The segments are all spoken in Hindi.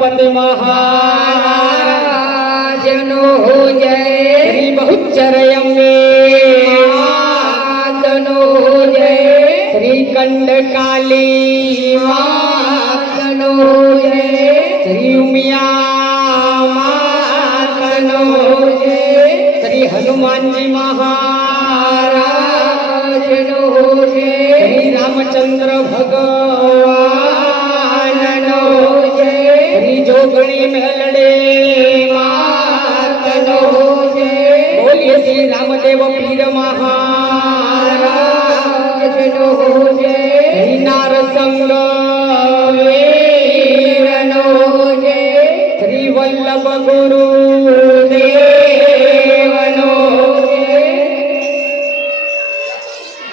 गणपति महाराज नो जय। श्री बहुचर अम्बे मात नो जय। श्री कंडकाली मात नो जय। श्री उमिया मात नो जय। श्री हनुमान जी महाराज नो जय। श्री रामचंद्र भगवान नो जय। श्री जोगणी मेलड़े मात नो जय। बोलिए श्री रामदेव पीर महाराज नो जय। श्री नारसंग वीर नो जय। श्री वल्लभ गुरुदेव नो जय।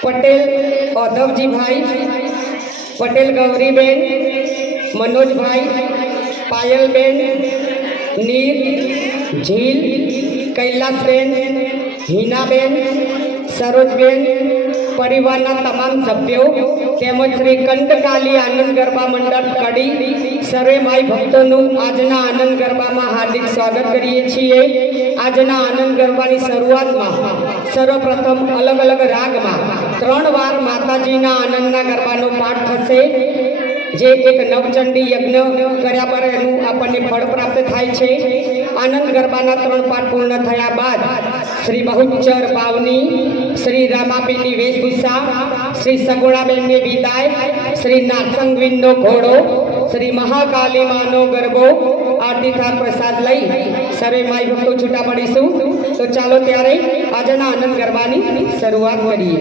पटेल औधव जी भाई, पटेल गौरी बेन, मनोज भाई, पायल बेन, नीर, झील, कैलाश बेन, हीना बेन, सरोज बेन, परिवाરના તમામ સભ્યો તેમજ શ્રી કંડકાલી આનંદ ગરબા મંડળ કડી સર્વે માઈ ભક્તોનું આજના આનંદ ગરબામાં હાર્દિક સ્વાગત કરીએ છીએ। આજના આનંદ ગરબાની શરૂઆતમાં સર્વપ્રથમ અલગ અલગ રાગમાં 3 વાર માતાજીના આનંદના ગરબાનો પાઠ થશે। જે એક નવચંડી યજ્ઞ કર્યા પર એનું આપણને ફળ પ્રાપ્ત થાય છે। આનંદ ગરબાના 3 પાઠ પૂર્ણ થયા બાદ શ્રી બહુચર પાવની, શ્રી રામાબેનની વેશભૂષા, શ્રી સગુણાબેનની વિદાય, શ્રી નારસંગવીનનો ઘોડો, શ્રી મહાકાલી માનો ગરબો, આરતી થાળ પ્રસાદ લઈ સર્વે માઈ ભક્તો છૂટા પડીશું। તો ચાલો ત્યારે આજના આનંદ ગરબાની શરૂઆત કરીએ।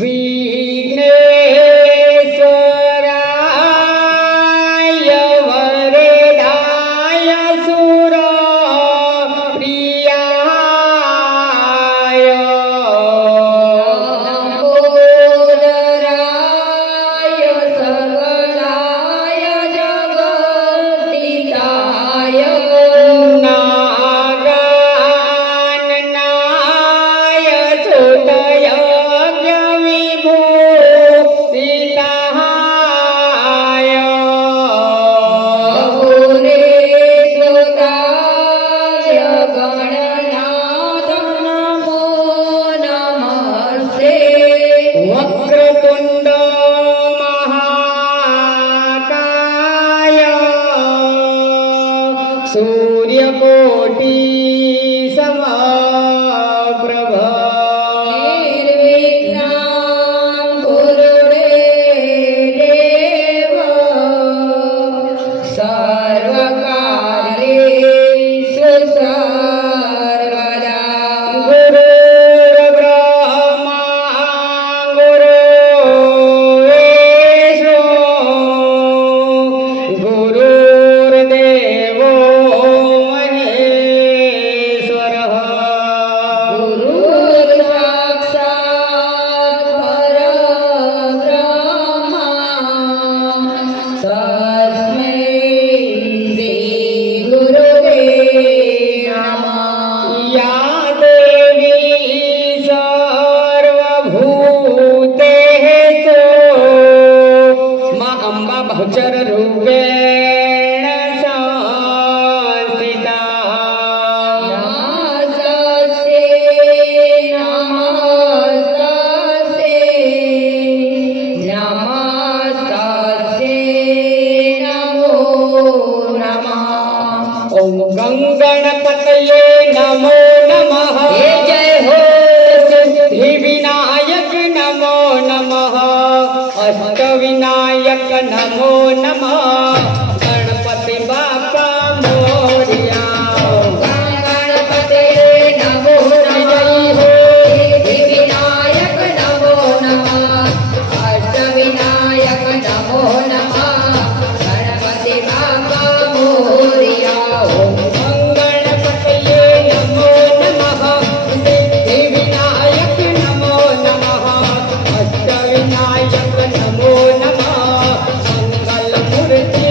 વિઘ્નેશ્વરાય વરદાય સુર પ્રિયાય લંબોદરાય સગલાય જગદીતાય નાગાનનાય સુતય सूर्यकोटि समप्रभ निर्विघ्नं गुरुदेव सर्वकार्येषु सर्वदा। गुरुर्ब्रह्मा गुरुर्विष्णु गुरुर्देवो बहुचर रूपेण संस्थिता। नमस्ते नमस्ते नमस्ते नमो नमः। ओम गंगणपतये नमो नमः। जय हो सिद्धि विनायक नमो नमः। अष्टविनायक नमो नमः। गणपति बापा मोरया। गणपति नमो नमः। सिद्धिविनायक नमो नमः। अष्टविनायक नमो नमः। गणपति बापा मोरया। ओम गणपति नमो नमः। सिद्धिविनायक नमो नमः। अष्टविनायक नमो नमः। मंगल मूर्ति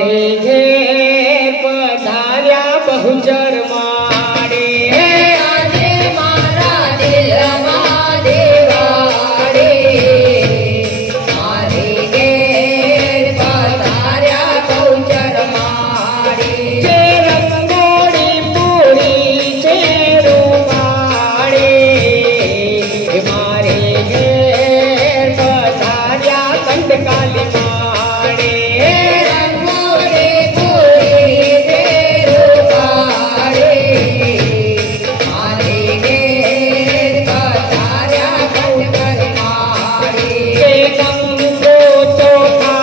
मारे घेर पधार्या बहुचर मारे આજે મારા દિલમાં દેવાડે મારે ઘેર પધાર્યા બહુચર મારે रंगोड़ी पूरी छे रूपाड़े मारे घेर पधार्या कंटकाली माड़े રંગોળી પૂરી છે રૂપાળે મારે ઘેર પધાર્યા બહુચર મારે गंगो चोखा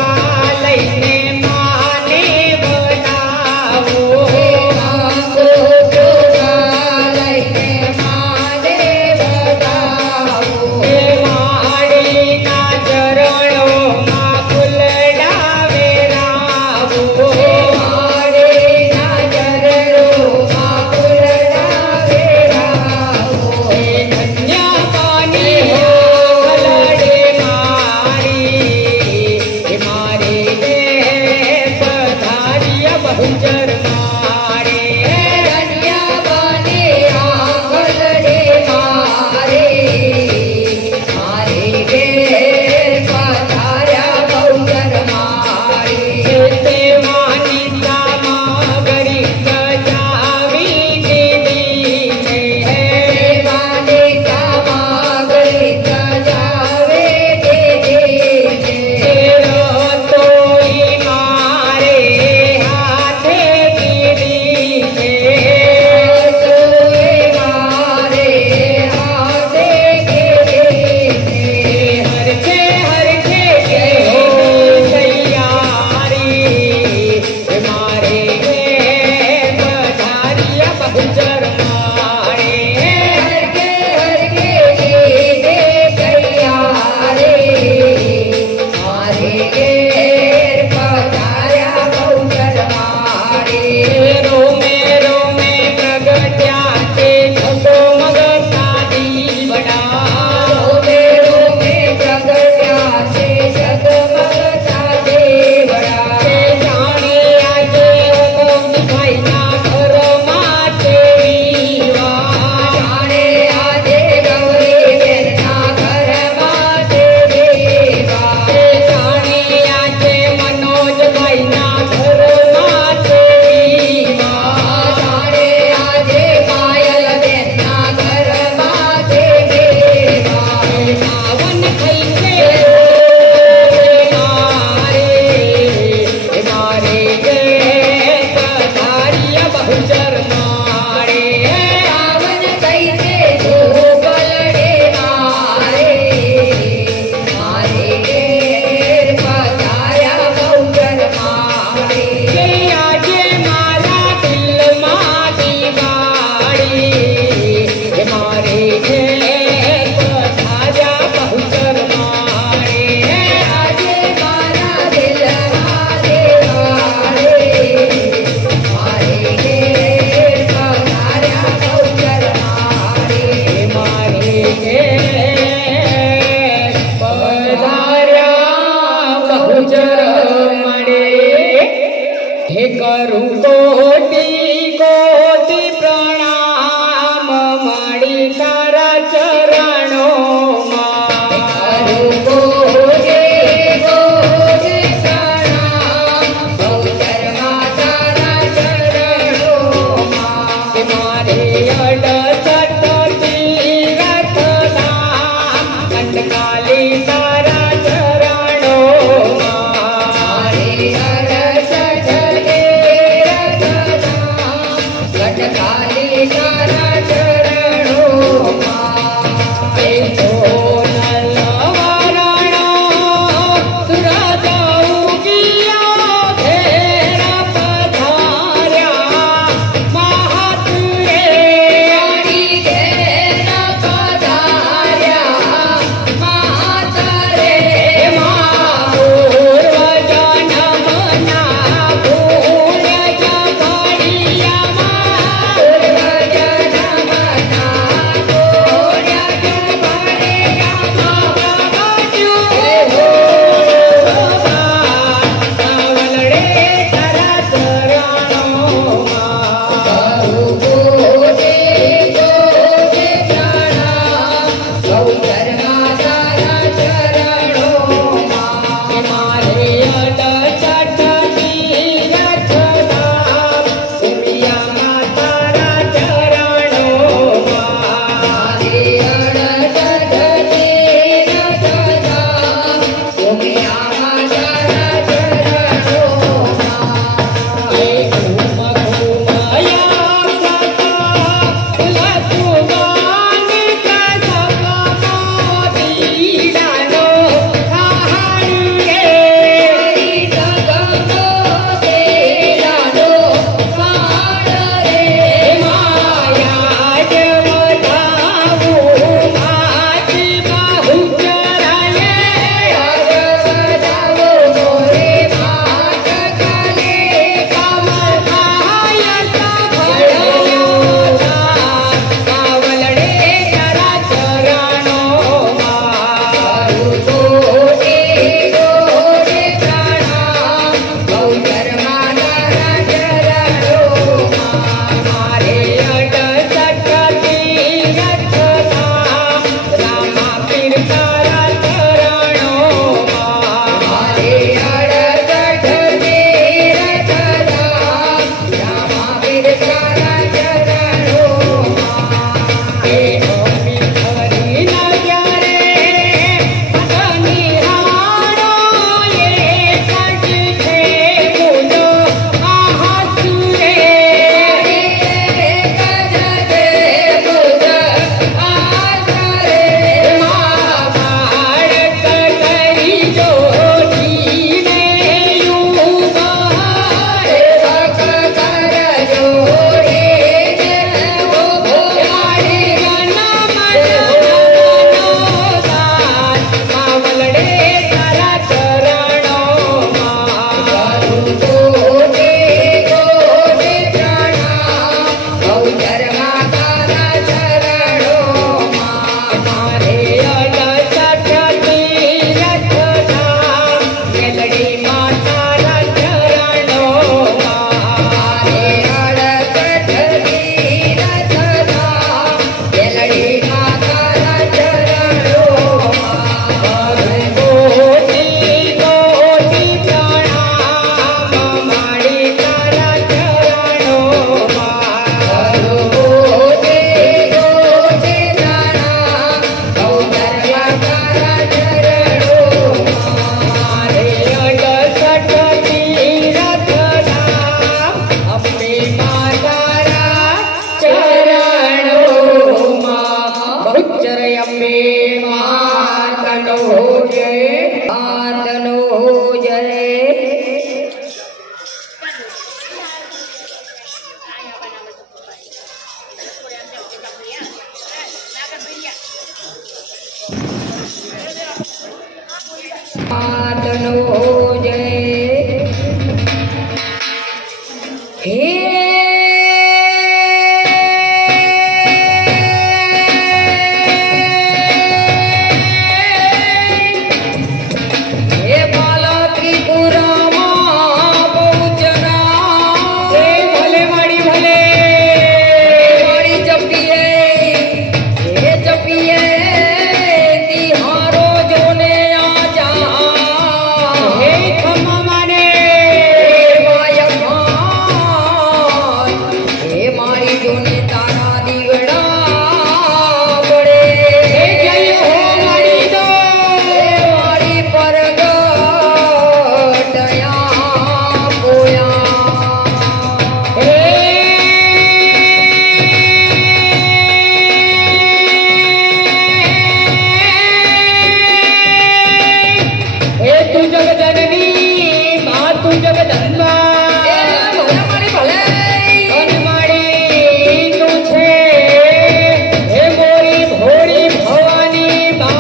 लईने माने बनावो માંગો ચોખા લઈને માને બતાવો माड़ी ना चरणों मां फुलड़ा वेरावो મારે ના ચરણોમાં ફૂલડા વેરાવો कन्या पानी हो फलड़े मारी मारे घेर पधारिया बहुचर मारे કન્યા બને આંગણડે મારે મારે ઘેર પધાર્યા બહુચર મારે सेवानी सामग्री सजावी दीदी छे સેવાની સામગ્રી સજાવે તે છે तोई मारे हाथे दीदी छे તોય મારે હાથે हर खे के हो तैयारी मारे घेर पधारिया बहुचर मारे હરકે હરકે દે તૈયારે મારે ઘેર પધાર્યા બહુચર મારે रोमे रोमे प्रगट्या ते झगमग सादी बड़ा રોમે રોમે પ્રગટ્યા છે જગમગતા દેવડા जाने आजे भाई ना घर माते वीवा જાણે આજે ગૌરી બેનના ઘરમાં છે દેવા जाने आजे मनोज भाई ना घर माते वीवा જાણે આજે પાયલ બેનના ઘરમાં છે દેવા सावन खैसे मारे मारे घेर पधारिया बहुचर मारे સાવન કૈસે ધૂપલડે મારે મારે ઘેર પધાર્યા બહુચર મારે के आजे मारा दिल माटी बाड़ी मारे घेर पधार्या बहुचर मारे આજે મારા દિલમાં દેવાડે મારે ઘેર પધાર્યા બહુચર મારે मारे घेर पधार्या बहुचर मारे हे करू कोटि कोटि प्रणाम माड़ी तारा चरणों કરું ગોગે ગોગે પ્રણામ બહુચર માતાના ચરણોમાં मारे अडसठ तीरथ धाम कंटकाली तारा चरणों મારે 68 તીરથ ધામ हे बाला त्रिपुरामा बहुचरा भले माड़ी भले मारी जपिए हे जपिए तिहारो जोने आजा हे खम्मा माने माया हे मारी जोने तारा दीवड़ा बड़े हे जय हो माड़ी दो मारी परगटया पोया हे तू जगजननी मा तू जगदंबा मारी भले कनमाड़ी तू छे हे मोरी भोरी भवानी मा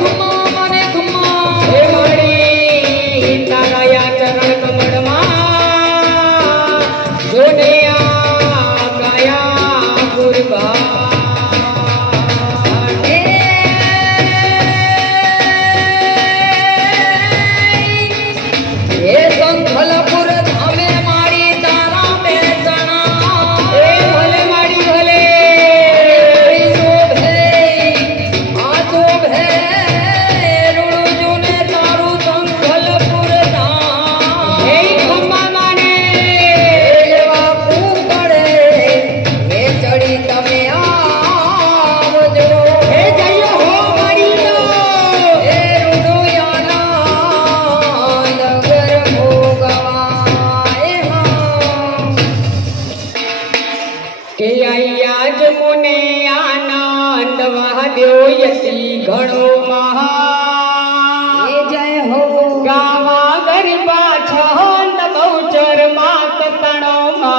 घुमा मने घुमा हे माड़ी तारा या चरण कमल मा जोने काया गुरबा ये संखलपुर धामे मारी तारा में चना हे भले माड़ी भले शोभे आशोभे रुणु जुने तारू संखलपुर धाम हे खम्मा माने लेवा पूकड़े हे चढ़ी तमे आवजो हे जय हो माड़ी दो हे रुणु याना नगर भोगवाए हम के आज मुने आनंद महादेव यति घणो महा हे जय हो गावा गरबा छंद बहुचर मात तणो मा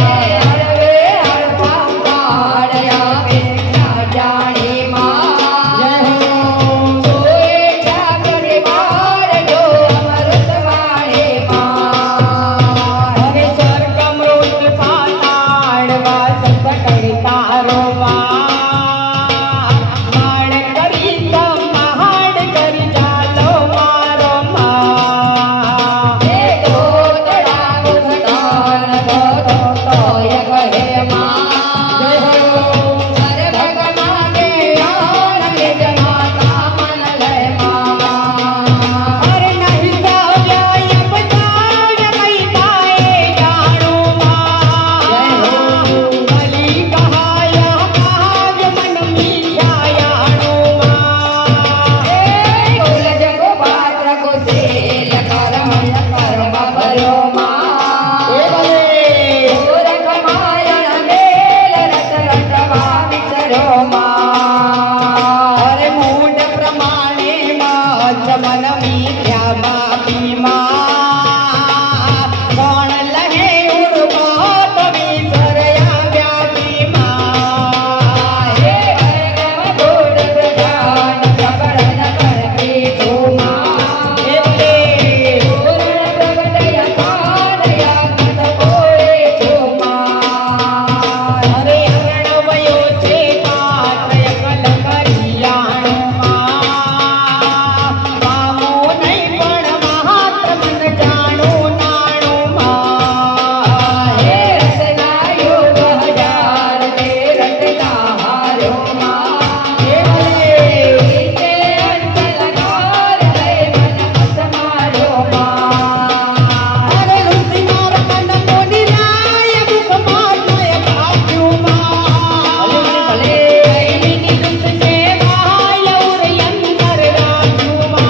हरवे हर पाड़या बेटा जाने मां जय हो सोए ठाकर बार जो अमृत वाणे मां हरे स्वर्ग मृत पाताड़ वास पटड़ तारो मा माण करी महाड़ कर जालो मारो मा हे तो तड़ा उठतान तो तोय कहे मां जय हो हरे भगवान के यान के जनाता मन ले मां अरे नहीं साव्या अपसाव्य मैताए जानो मा जय हो भली कहाया काव्य मन मीठा यानो मा कुल जग पात्र को सेल कर मन कर्म भरो मां हे भले गोरख मायण मेल रट रटवा विचरो मां अरे मूड प्रमाणे माच मन मीठ्या मा भीमा कोण लहे उर्वात विसरया व्यापी मा हे भगव गोड प्रधान प्रबळन करके तो मां एते पूर्ण प्रगटय पालया कथ कोळे तो मां अरे अर्णवयो चेतातय कल करियाणो मा पामो नहीं पण मात्र मन जाणो नाणो मा हे रसनायो हजार ते रटता हारो मां हे भले इते अंतलकार है मन मत मारो मां अरे रुचि मार मन मोनी राय मुख मारय भाग्यो मा भले कैली निरुत से भाय और अंतर राजू मा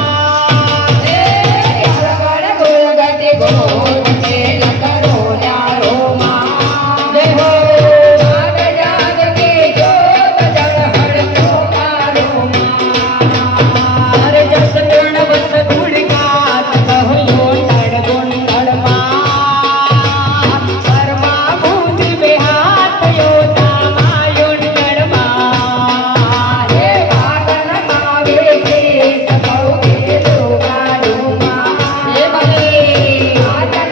हे हरगड़ गुलगति गोर के लकरो न्यारो मां जय हो जाग जाग के जोत जग हड़ को मारो मां अरे जस गुण बस गुणगात कहलो तड़ गुण तड़ मा कर्मा भूत बेहात योता मायुन तड़ मा हे भागन मावे के सबौ के लोगारो मां हे भले आजन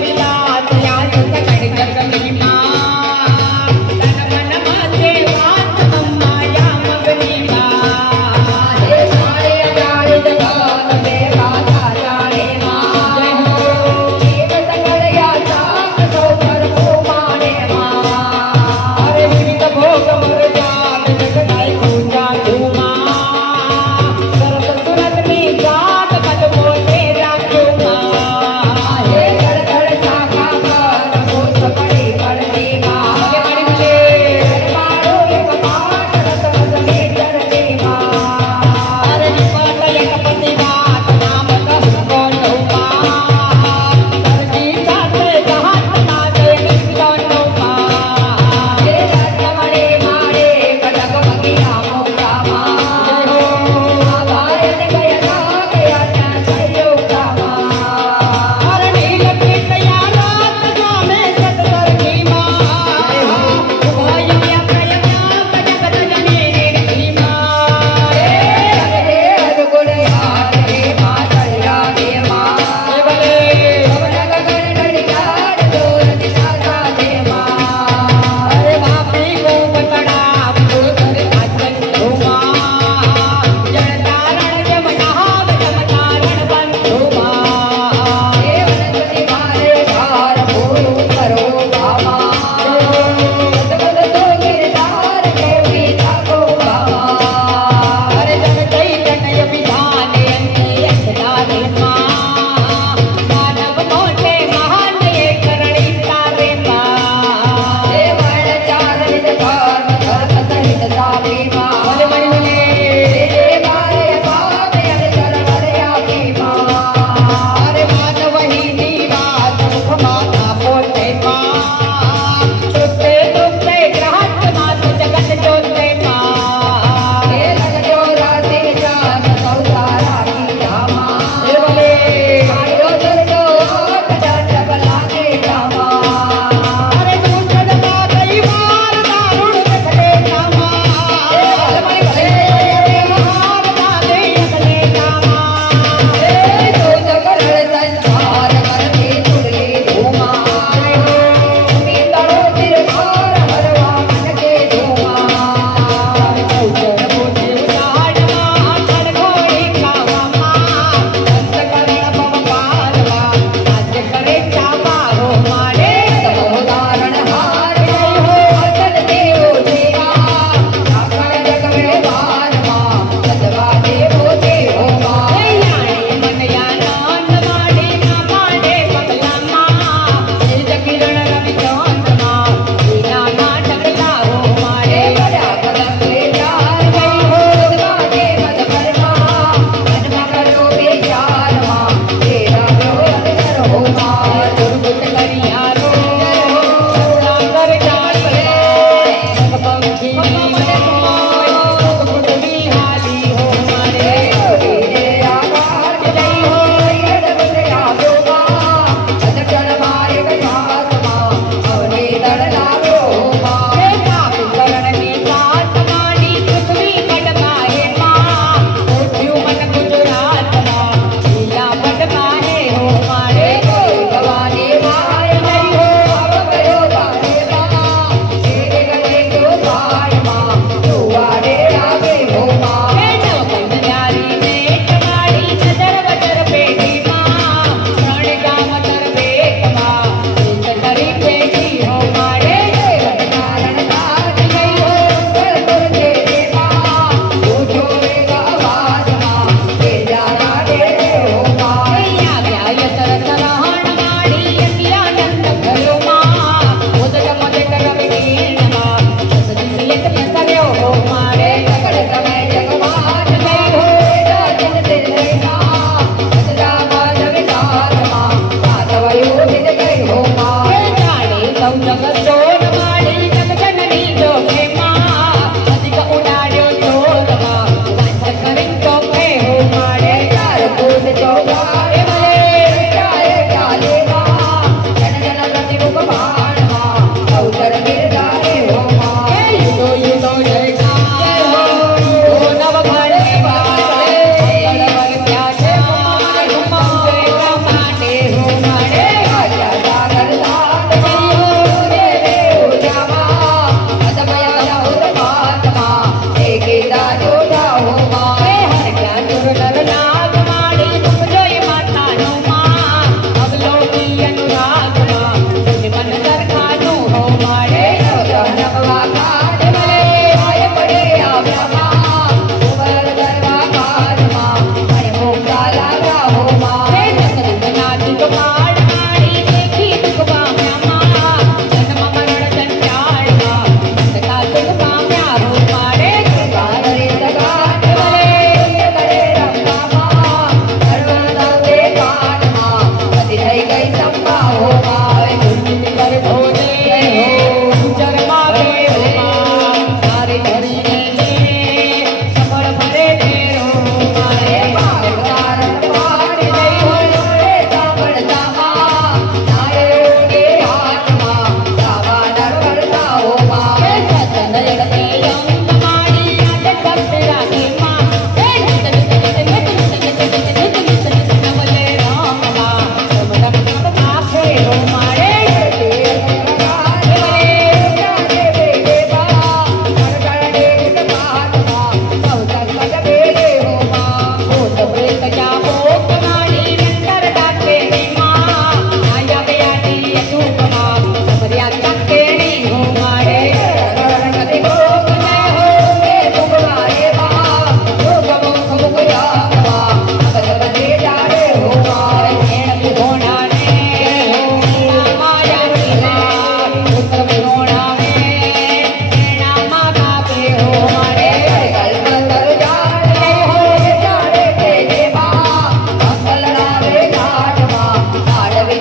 विलास याद सकड़ जगली माँ तन मन माते वात अम्मा या मगनी माँ हे सारे अजारे जगत देवा जाने माँ जय हो देव सकल या सात सो पर को माने माँ अरे विविध भोग मर जात जगनाय पूजा तू माँ सरस सुरत में जात कदमों से राजू माँ हे घर घर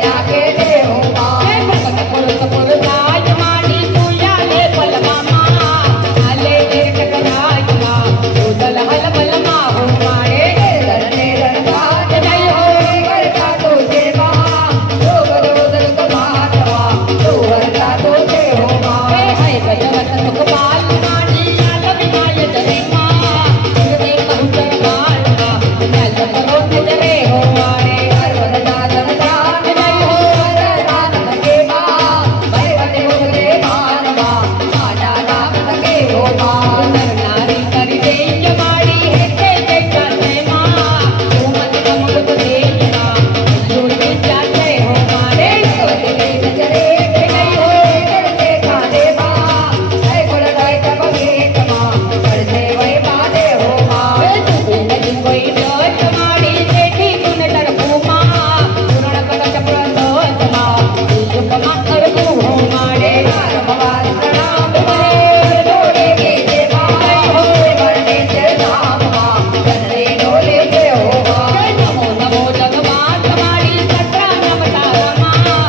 जाके दे हो माँ पुरुष पुरुषाय मानी पूजा ले पल मामा आले देर टकराय माँ उदल हल बल माँ हो मारे धरने धरनाथ नहीं हो करता तो से माँ तो बदल कमातवा तो हरता तो से हो माँ है गजवत सुख पाल मानी आलम माय जरे माँ तुझे कहूँ माल माँ नल करो नजरे हो मारे हर वदना धरनाथ नहीं हो धरनाथ के माँ भय बने हो दे मान माँ माना नाम सके हो माँ नर नारी कर दे जमाड़ी है के जाते माँ तू मत कम कुछ दे माँ जोड़ के जाते हो मारे वदने नजरे नहीं हो करते खाने माँ है गुण गाय कब गेट माँ करते वही बाते हो माँ तू नहीं कोई दोस्त मारी देखी गुण डरपू माँ पुराण पकड़ प्रदोष माँ तू कमा करपू हो मारे भगवान प्रणाम मारे जोड़े के जे माँ हो मरने से नाम माँ करने डोले से हो माँ नमो नमो जगवान तुम्हारी सत्रा नम तारा माँ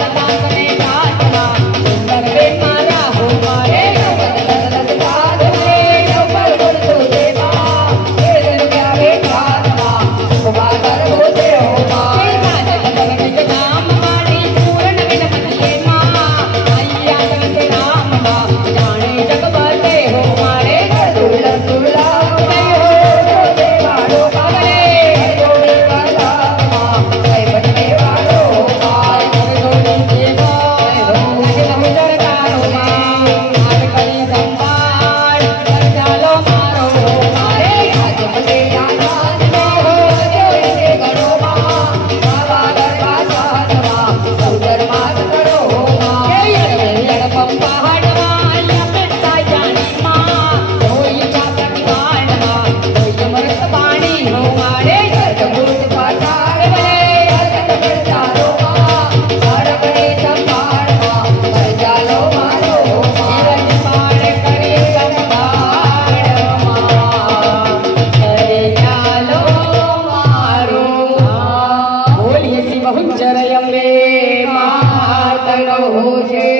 सदा कने बात माँ सुंदर बे मारा हो मारे दस बात में ऊपर बोल तो दे माँ ये दिन क्या बे बात माँ सुबह कर बोलते हो माँ निज नाम मारी पूर्ण विनमतिये माँ मैया जगत राम माँ जाने जग बते हो मारे दुर्लभ दुर्लभ नहीं हो जो दे वालो मारे जोड़े वाला माँ कई बटने वालो माँ जोड़े से बहु जरकारो माँ आज करी संभाल कर चालो मारो मारे आज मते जाना हो जो इसे करो माँ बाबा दरबार माँ सौदर मात करो माँ ये पंपा हटवा या पिता जानी माँ कोई चापा निवाण माँ कोई मरत पानी हो मारे भूत पाताल बने हरकत करतारो माँ हर बने संभाल माँ कर जालो मारो माँ पाड़ करे संभाल माँ करे जालो मारो माँ बोलिए शिव हुंजर अम्बे मात रहो जे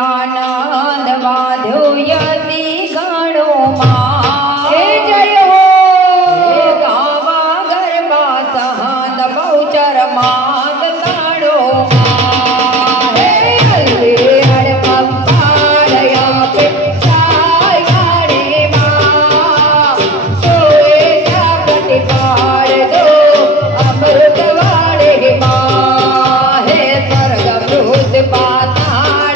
आनंद वाध्यो यति गणो माँ जय हो गावा गरबा सहंद बहुचर मात गणो माँ हे हलवे हर पंपालया पे साय गाड़े माँ सोए जागत पाड़ दो अमृत वाले माँ हे स्वर्ग भूत पाताल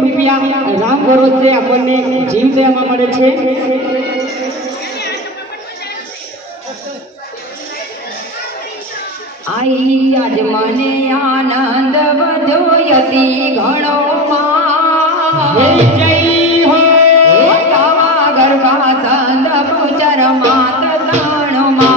રૂપિયા રામ ભરોસે આપણને જીવ દેવામાં મળે છે। आई आज मने आनंद बधो यति घणो मा जय हो गावा गरबा संद पुचर मात ताणो मा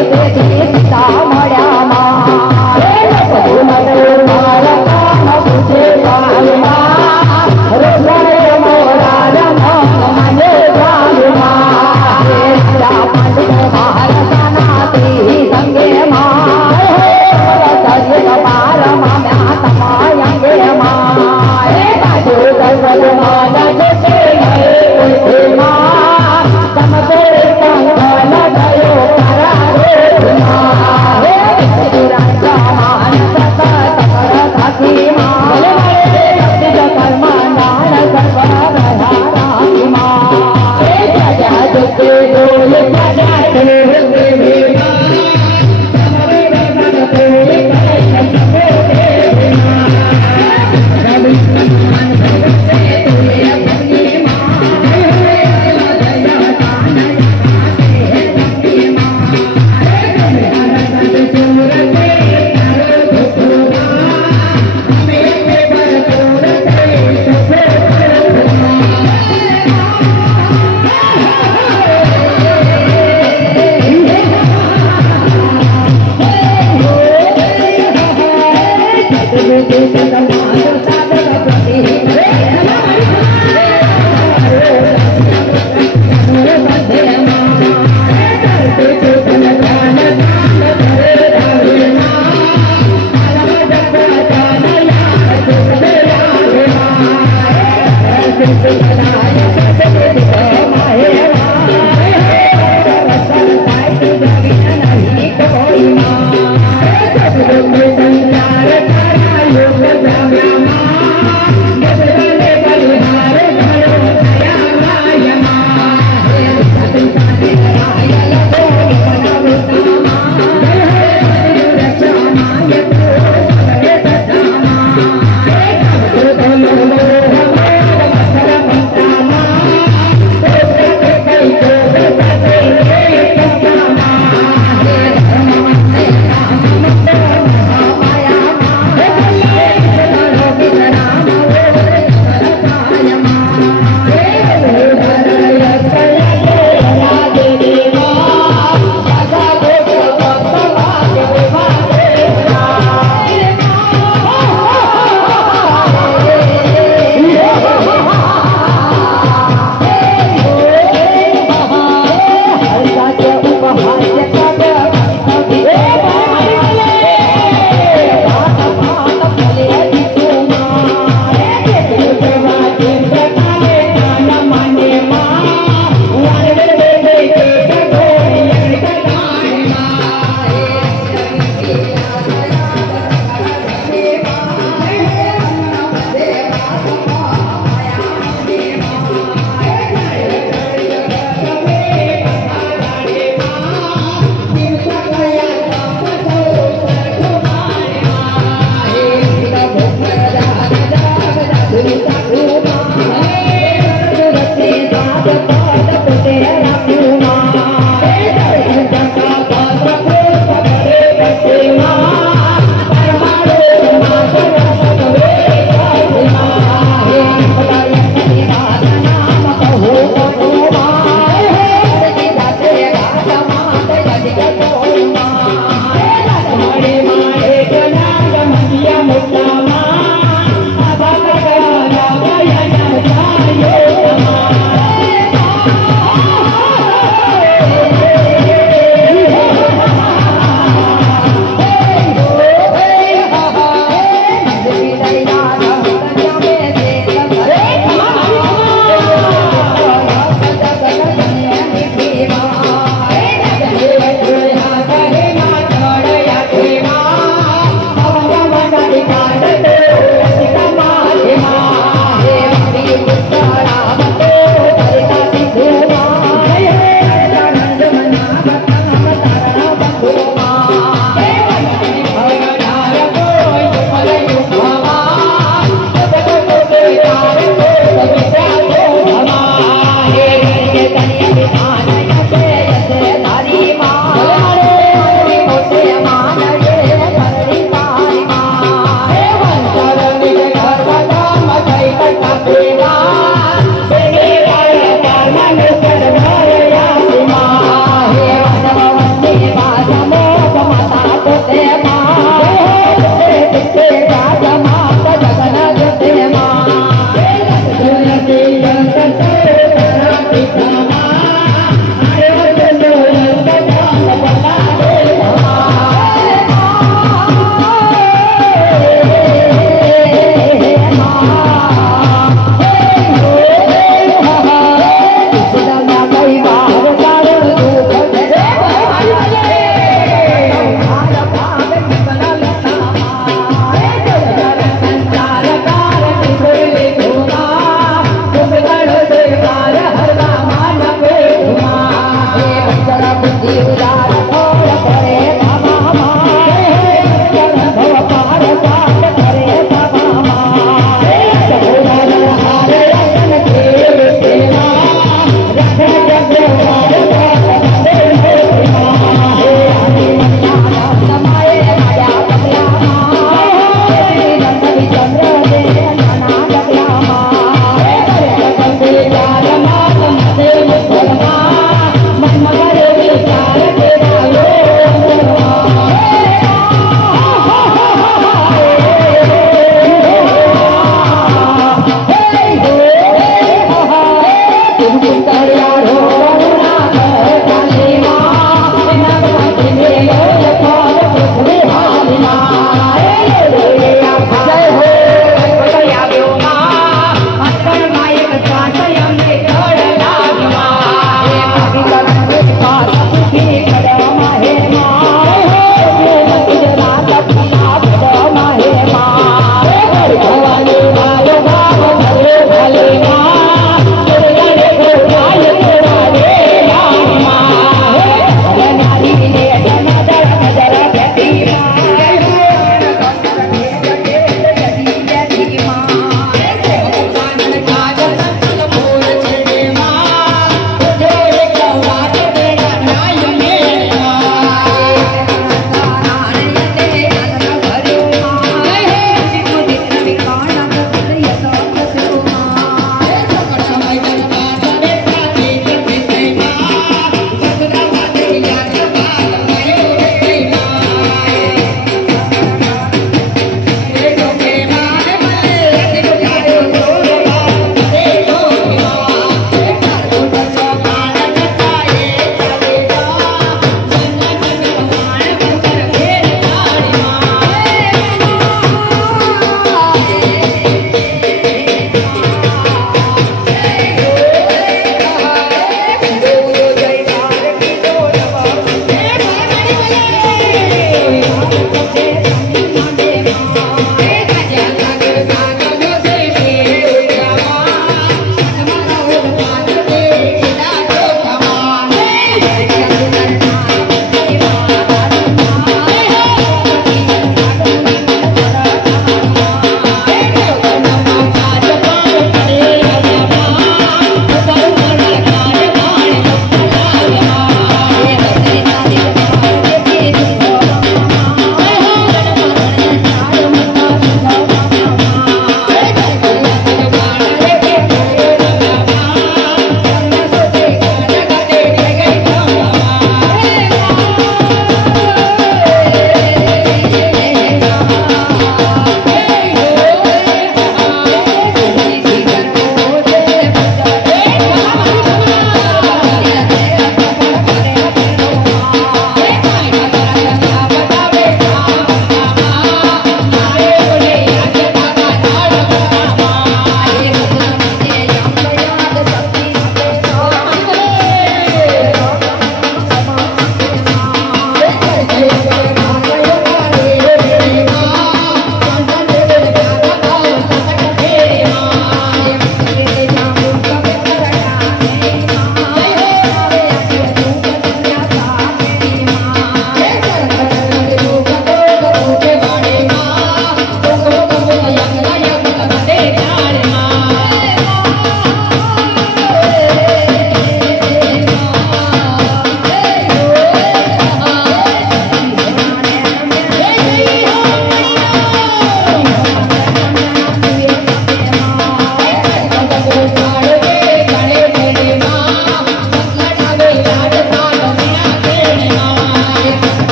Thank you.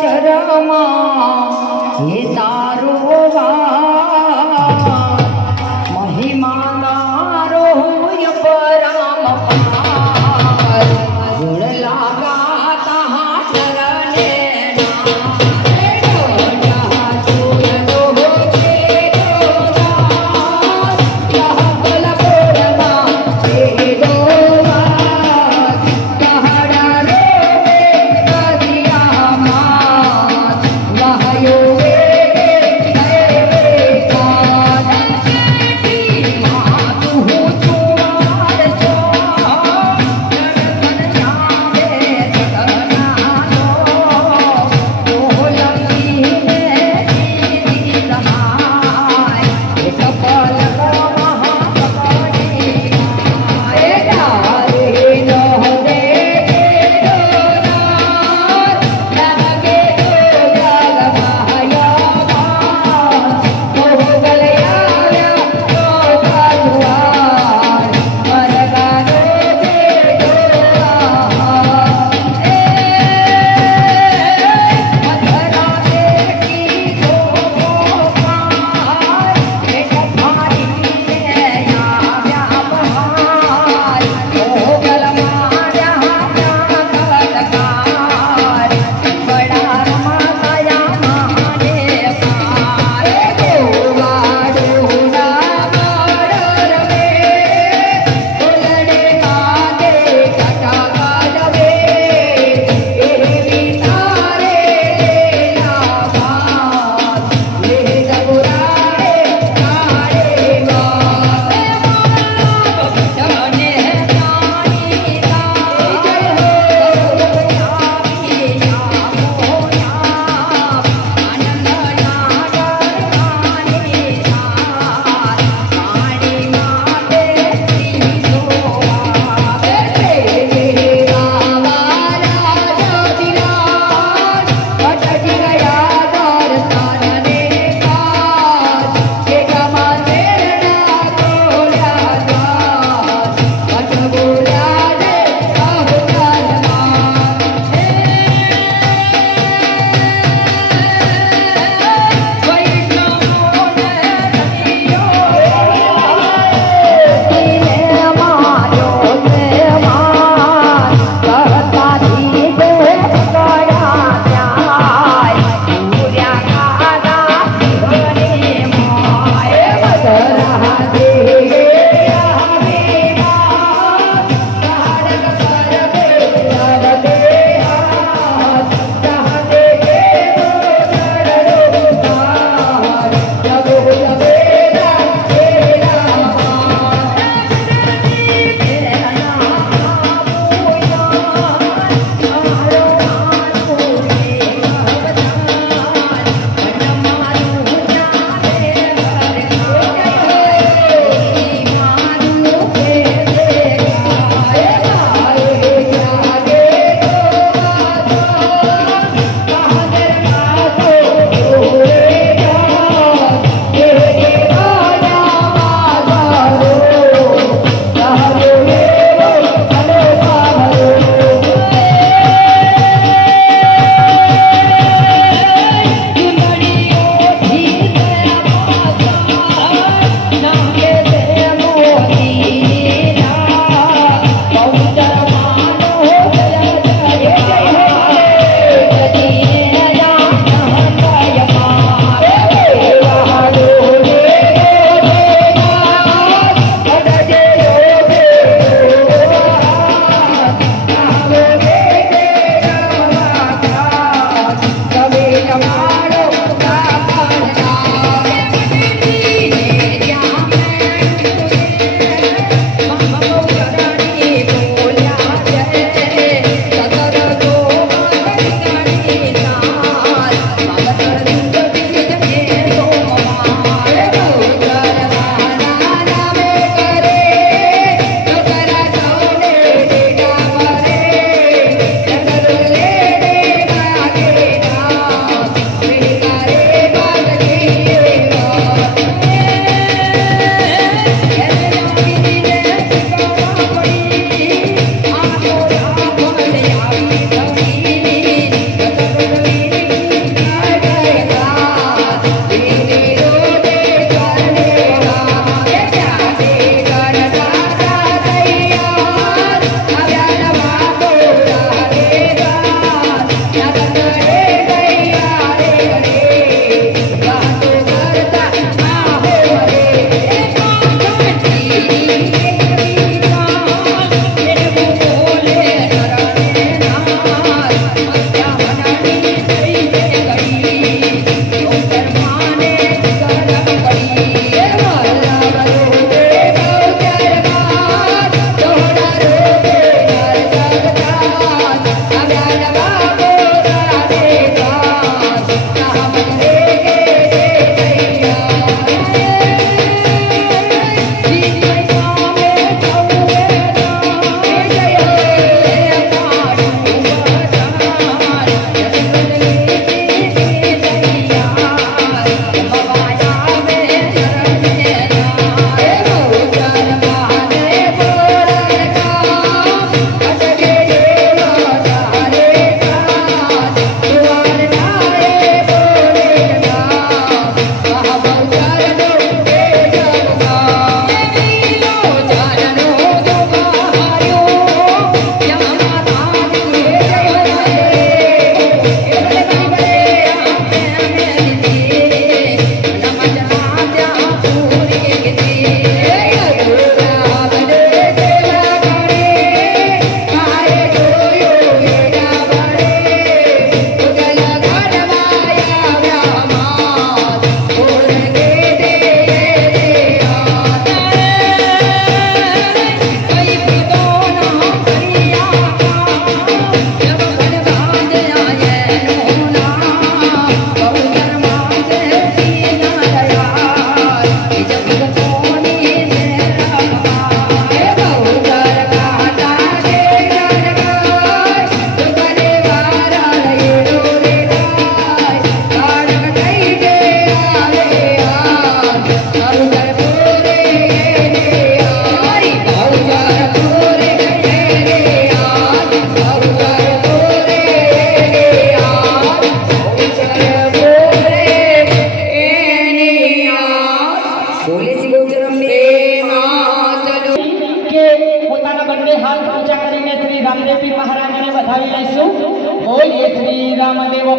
चरमा हे तारो महिमा तारो होय पराम पार गुण लागा तहा चरणे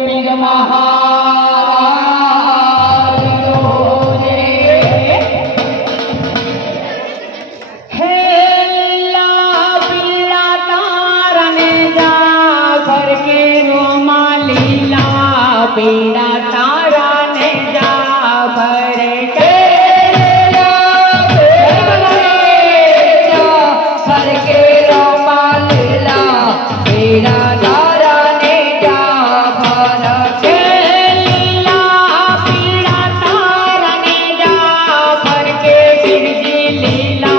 पीर महाराज रे हे लीला पीला तारने जा भर के रोमा लीला पीला तारने जा भर के भर के रोमा लीला पीला तारने जा भर के लीला पीला तारने जा भर के बिरजी लीला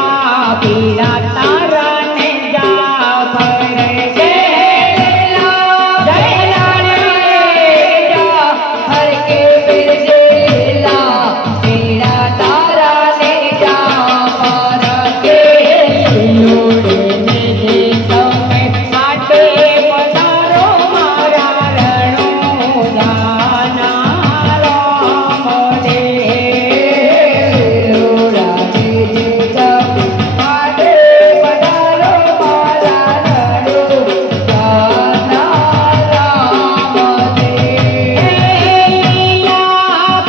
पीला तारने जा भर के लीला जय लाले जा भर के बिरजी लीला पीला तारने जा भर के लोड़े ने समय काटे पधारो मारा रणो दाना राम रे लोड़ा ने समय काटे पधारो मारा रणो दाना राम रे लीला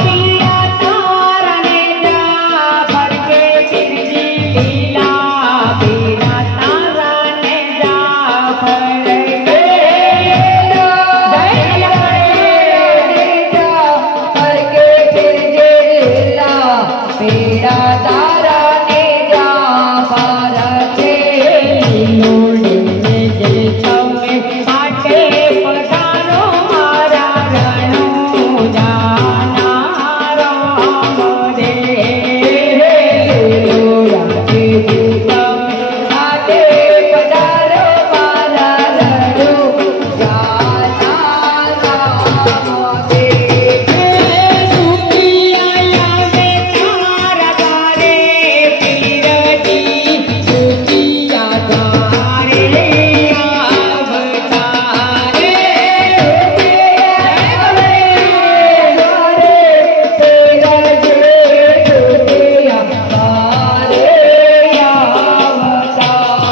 पीला तारने जा भर के बिरजी लीला पीला तारने जा भर के जय लाले जा भर के बिरजी लीला पीला तारने जा भर के लोड़े ने समय काटे पधारो मारा रणो जाना राम रे लोड़ा के समय काटे पधारो मारा रणो जाना राम रे दुखिया में तारा गारे पीरजी दुखिया गारे अवतारे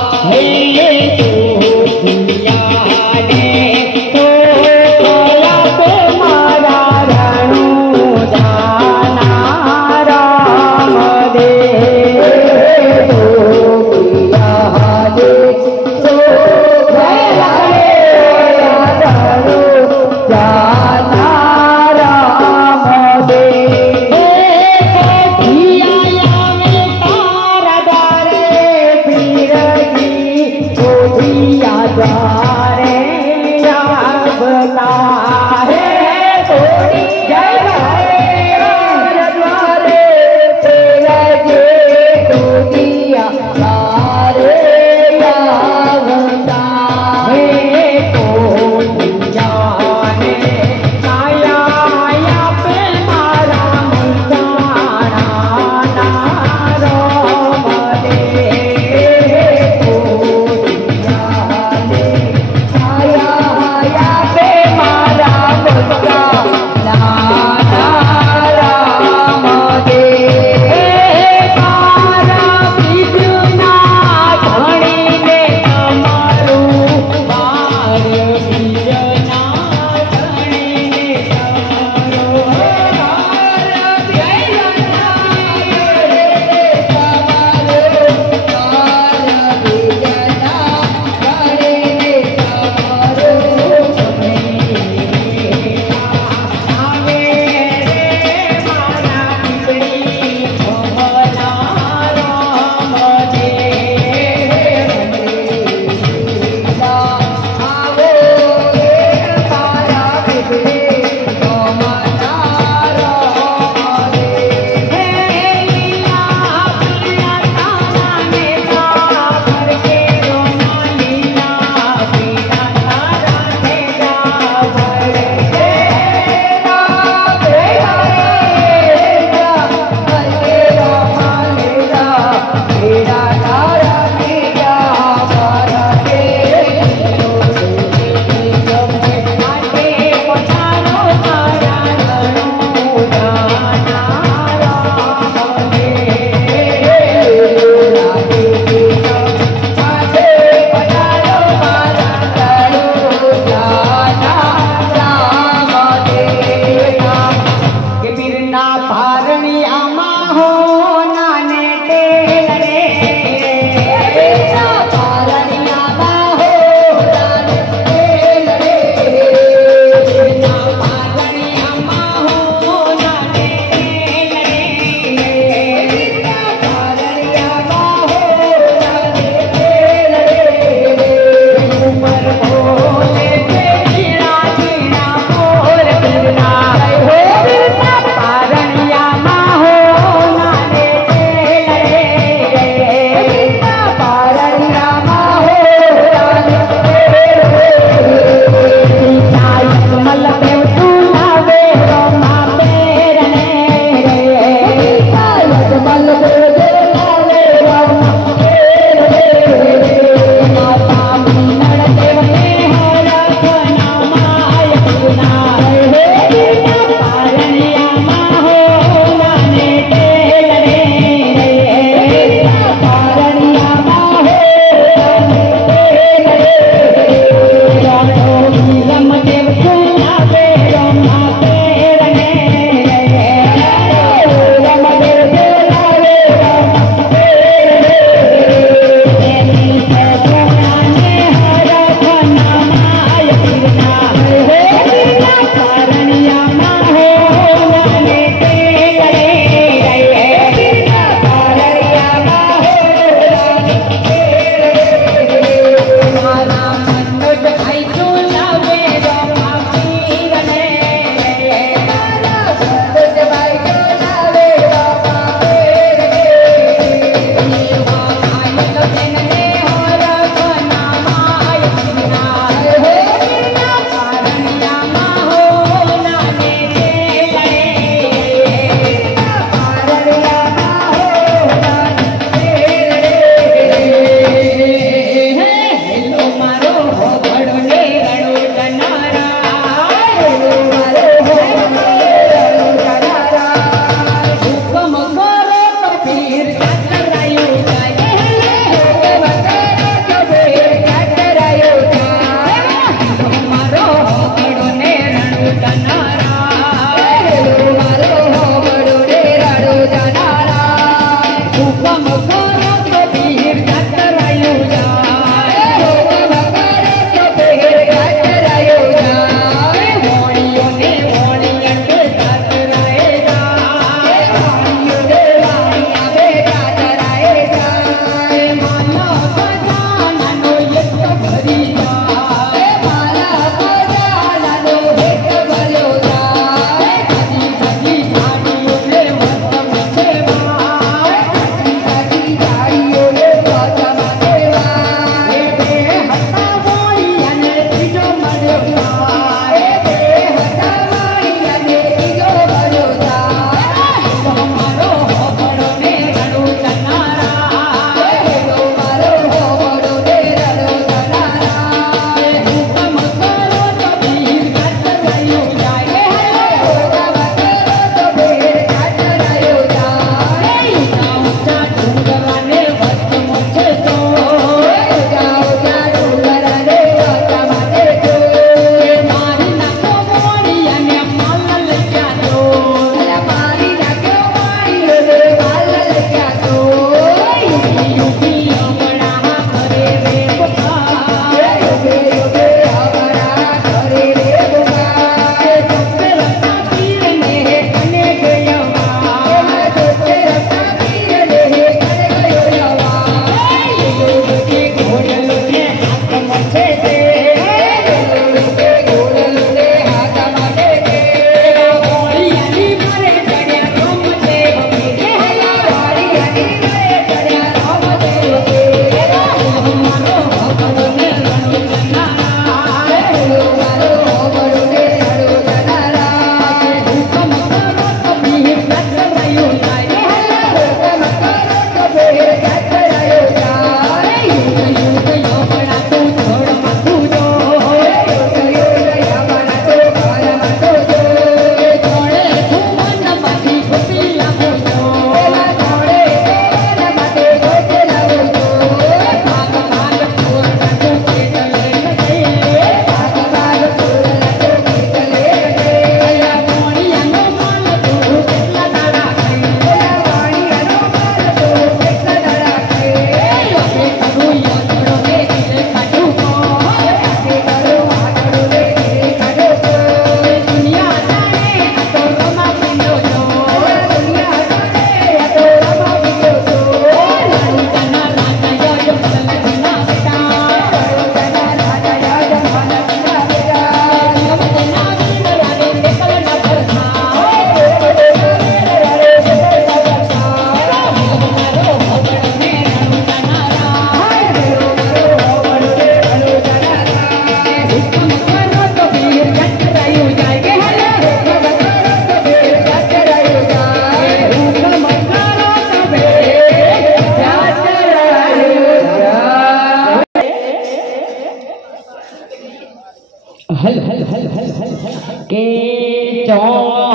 चौक